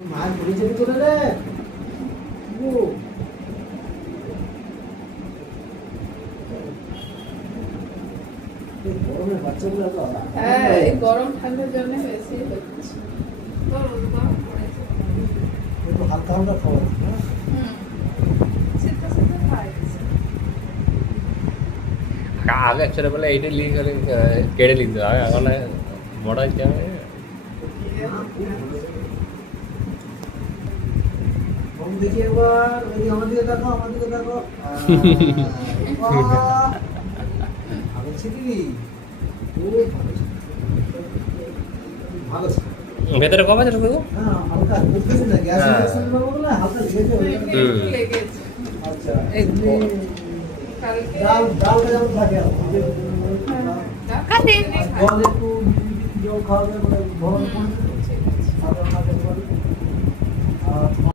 মাছ ধরে চেপে চলে রে গরমের বাচ্চাগুলো তো হ্যাঁ এই গরম ঠান্ডার জন্য বেশি হচ্ছে গরম পড়েছে একটু হালকা হালকা খাবার সিদ্ধ সিদ্ধ খাই आगे अक्षर बोले एटे ली करे केड़े ली तो आगे अगला बड़ा क्या है हम देखिए एक बार यदि हमारे दिखे देखो ভালো ছিলি ভালো ভেতরে কবে যেতে দেবো হ্যাঁ হালকা বুঝছিস না গ্যাস ইনফেকশন বলবো না হালকা লেগেছে আচ্ছা এই কালকে ডালটা যেমন থাকে কাটে জল একটু জল খাওয়াবে মানে ভরণ সাধারণ